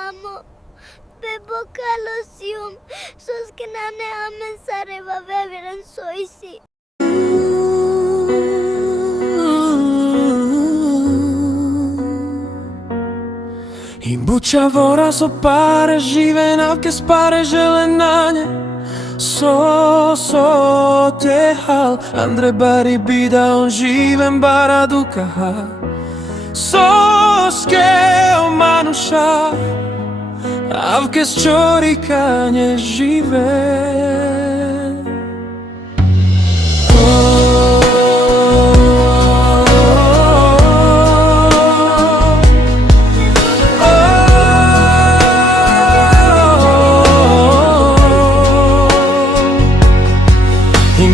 mamo. Pe bocalosium, sos que nane amen sare va veveren soisi. I buča vora so pare žive navke spare želenanje. So tehal Andre bari bida on živem bara dukaha. Soskeo manuša avke s čorikanje žive.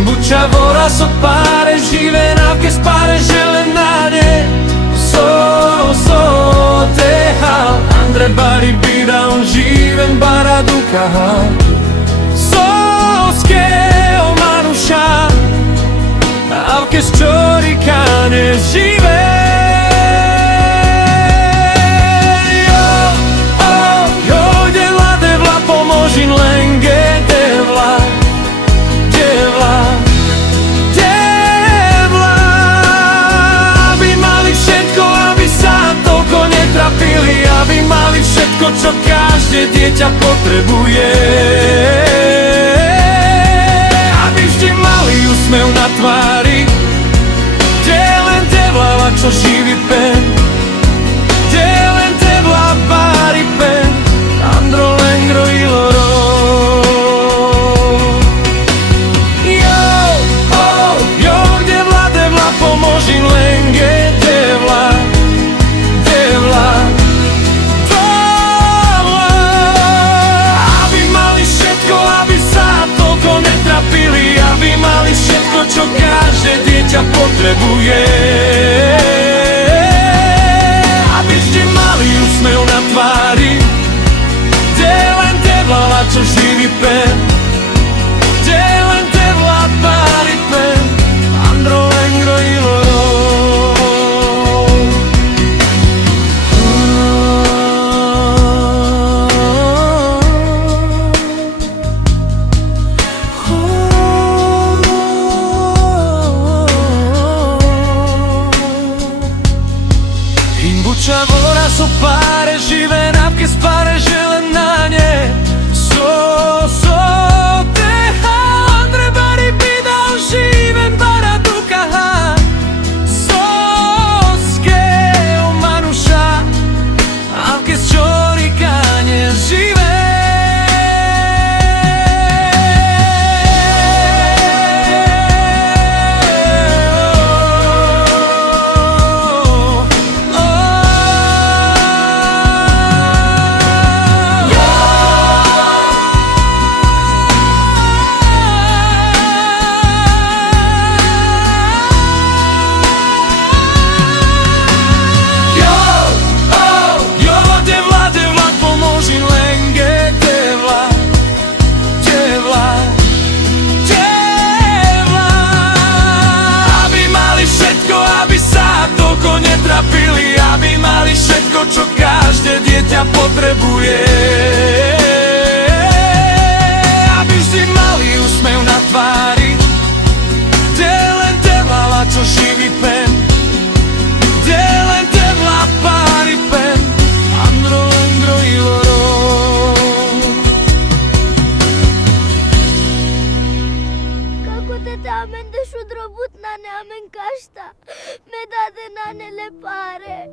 Buča vora so pare žive navke spare želenanje. So tehal Andre bari bida on živem bara dukaha. Soskeo manuša avke s čorikane žive. Jo, devla, pomoži lenge devla. Aby mali všetko, čo každé dieťa potrebuje. Aby vždy mali úsmev na tvári, kde len devlava, čo živí pen. Kde len devla bári pen. Andro lengro iloro. Jo, devla, pomoži lenge devla. Aby mali všetko, čo každé dieťa potrebuje. Aby vždy mali úsmev na tvári, kde len devlala, čo živí pen. Kde len devla bári pen. Andro lengro iloro. Buča vora so pare žive navke spare želenanje. So tehal Andre bari bida on živem bara dukaha. Soskeo manuša avke s čorikanje žive. Aby mali všetko, čo každé dieťa potrebuje. Aby vždy mali úsmev na tvári, kde len devlala, čo živí pen. Kde len devla bári pen. Andro lengro iloro. Kako te amen de šudrobut nane amen kašta. Me date nane le pare.